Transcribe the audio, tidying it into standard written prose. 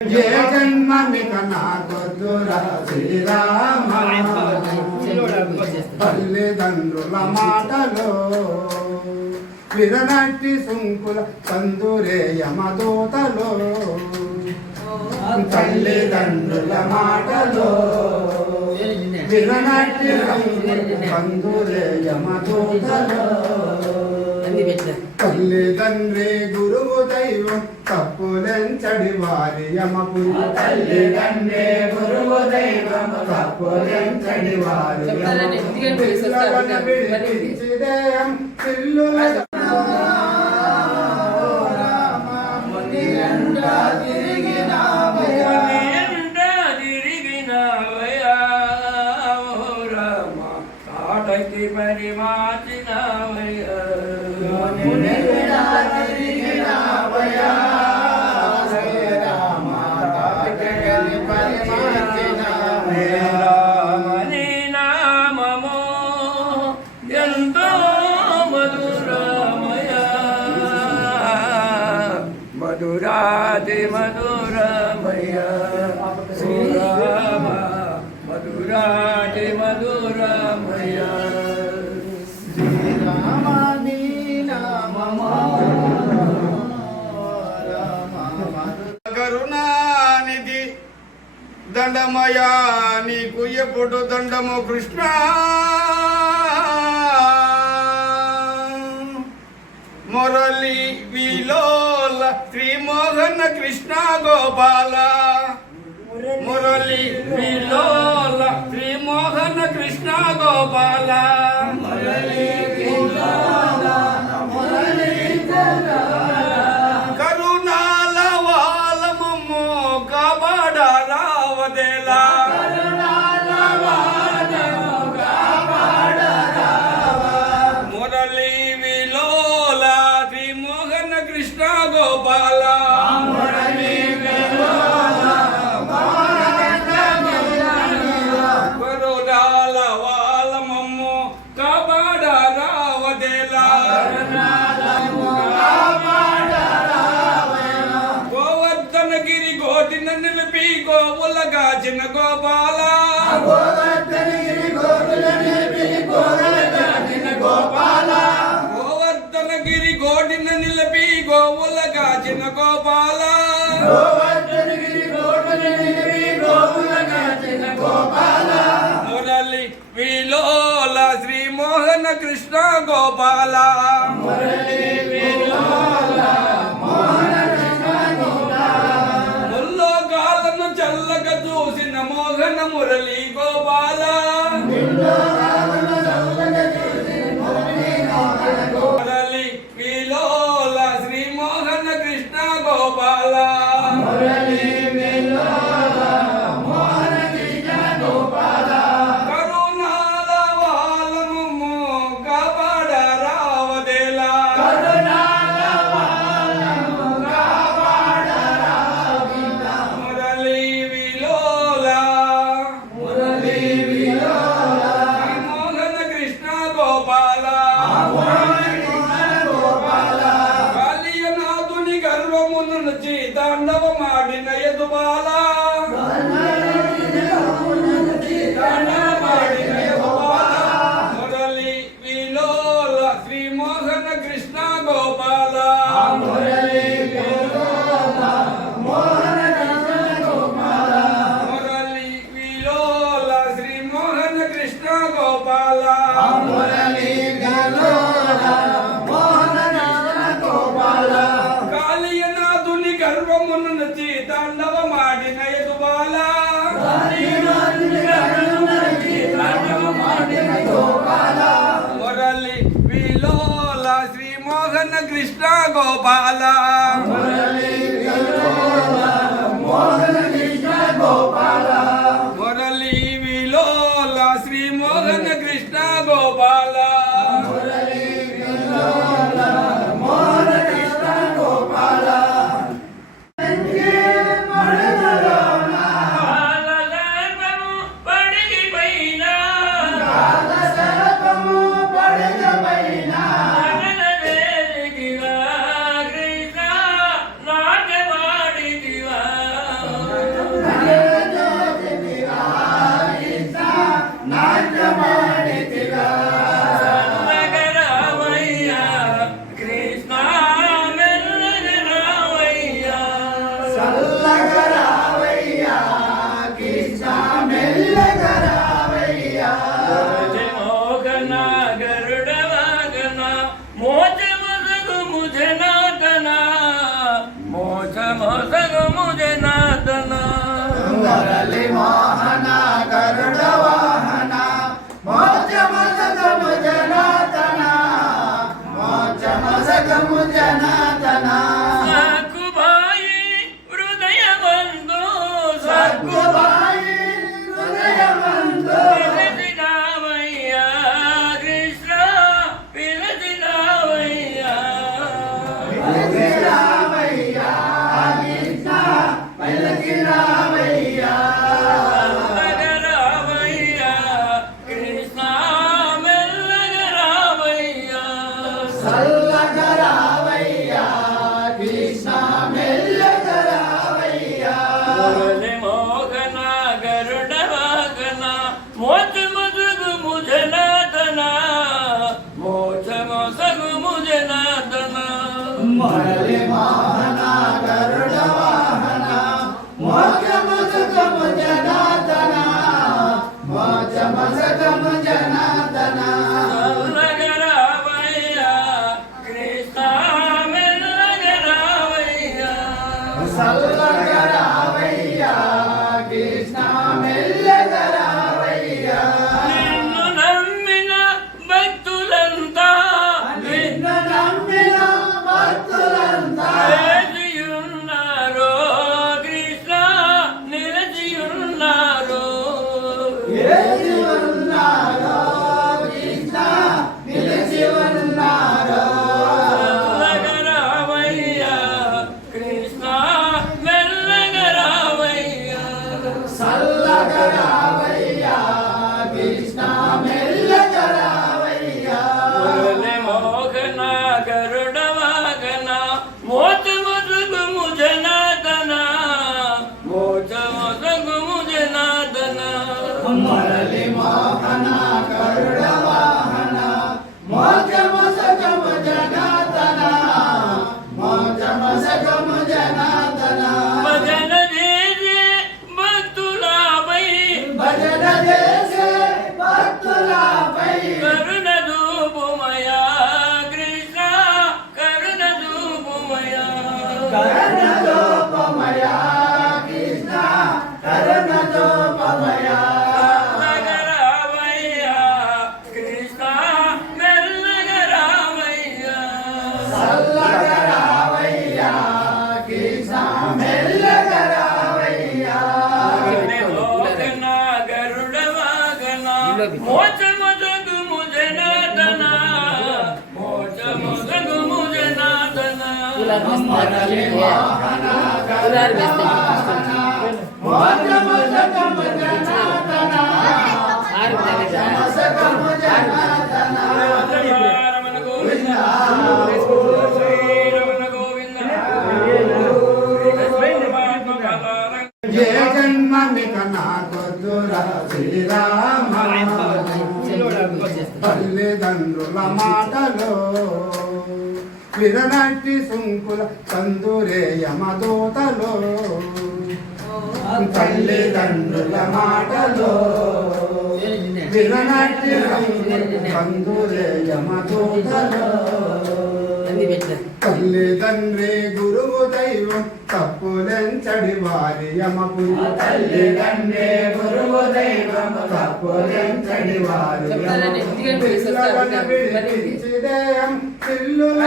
ఏ జన్మమిక నాకొద్దురా శ్రీరామ తల్లిదండ్రుల మాటలో విరనట్టి సుంకుల కందురే యమదూతలో తల్లిదండ్రుల మాటలో విరనట్టి సుంకుల కందురే యమదూతలో తల్లిదండ్రి గురువు దైవం తప్పులెంచడి వారి యమపు తల్లిదండ్రి గురువు దైవం తప్పులెంచడి వారి పిల్లలను విడిపించిదేయం పిల్లుల మధురాది మధురమయ శ్రీరామ మధురాది మధురమయ శ్రీరామని నామమా కరుణానిధి దండమయా నీకు ఎప్పుడు దండము కృష్ణ మురళి విలోల శ్రీమోహన కృష్ణ గోపాల మురళి విలోల శ్రీమోహన కృష్ణ గోపాల కరుణాల వాలమము కబడ రావదేలా మురళి విలోల శ్రీమోహన కృష్ణ గోపాల కరుణాల వాలమము కబడ రావదేలా గోవర్ధనగిరి గోటిన నిలిపి గోవులగా చిన్న గోపాల గోవర్ధనగిరి గోటిన నిలిపి గోవులగా చిన్న గోపాల మురళి విలోల శ్రీమోహన కృష్ణ గోపాల ముల్లోకాలను చల్లగా చూసిన మోహన మురళి గోపాల మురళి విలోల శ్రీమోహన కృష్ణ గోపాల కరుణాల వాలము కబడ రావదేలా మురళి విలోల శ్రీమోహన కృష్ణ గోపాల కాళీయనాథుని గర్వమును నుంచి తాండవమాడిన యదుబాల మురళి విలోల శ్రీమోహన కృష్ణ గోపాల మురళి విలోల శ్రీమోహన కృష్ణ గోపాల కాళీయనాథుని గర్వమును నుంచి తాండవమాడిన యదుబాల మురళి విలోల శ్రీమోహన కృష్ణ గోపాల మురళి విలోల శ్రీమోహన కృష్ణ గోపాల నా సక్కుబాయి హృదయమందు పిలిచినావయ్యా కృష్ణ పిలిచినావయ్యా పిలిచినావయ్యా కృష్ణ పిలిచినావయ్యా మెల్లగరావయ్యా కృష్ణ మెల్లగరావయ్యా చల్లగరావయ్యా కృష్ణ మెల్లగరావయ్యా మురళి మోహన గరుడ వాహన మోచ మధుగు ముజనాదన మోచ మసగు ముజనాదన మురళి మోహన గరుడ వాహన మోక్ష మసకము జనార్దన మోక్ష మసకము జనార్దన మెల్లగరావయ్యా కృష్ణ మెల్లగరావయ్యా చల్లగరావయ్యా కృష్ణ మెల్లగరావయ్యా నిన్ను నమ్మిన భక్తులంతా నిన్ను నమ్మిన భక్తులంతా నిలిచియున్నారో కృష్ణ నిలిచియున్నారో ఏది ఉన్నారో కృష్ణ నిలిచి ఉన్నారో మెల్లగరావయ్యా కృష్ణ మెల్లగరావయ్యా చల్లగరావయ్యా కృష్ణ మెల్లగరావయ్యా మురళి మోహన గరుడ వాహన మోచ మసగు ముజనాదన మోచ మసగు ముజనాదన మురళి మోహన గరుడ వాహన మోక్ష మసకము జనార్దన మోక్ష మసకము జనార్దన భజన చేసే భక్తులపై భజన చేసే భక్తులపై కరుణ చూపుమయా కృష్ణ కరుణ చూపుమయా కరుణలోపమయా కృష్ణ కరుణలోపమయా మెల్లగరావయ్యా కృష్ణ మెల్లగరావయ్యా చల్లగరావయ్యా కృష్ణ మెల్లగరావయ్యా మోహన గరుడ వాహన మోచ మసగు ముజనాదన మోచ మసగు ముజనాదన మురళి మోహన గరుడ వాహన మోక్ష మసకము జనార్దన మోక్ష మసకము జనార్దన రమణ గోవింద శ్రీరమణ గోవింద ఏ జన్మమిక నాకొద్దురా శ్రీరామ తల్లిదండ్రుల మాటలో విరనట్టి సుంకుల కందురేయమదూతలో తల్లిదండ్రుల మాటలో విరనట్టి సుంకుల కందురేయమదూతలో తల్లిదండ్రి గురువు దైవం తప్పులెంచడి వారి యమపు తల్లిదండ్రి గురువు దైవం తప్పులెంచడి వారి యమపు పిల్లలను విడిపించి దేహం పిల్లుల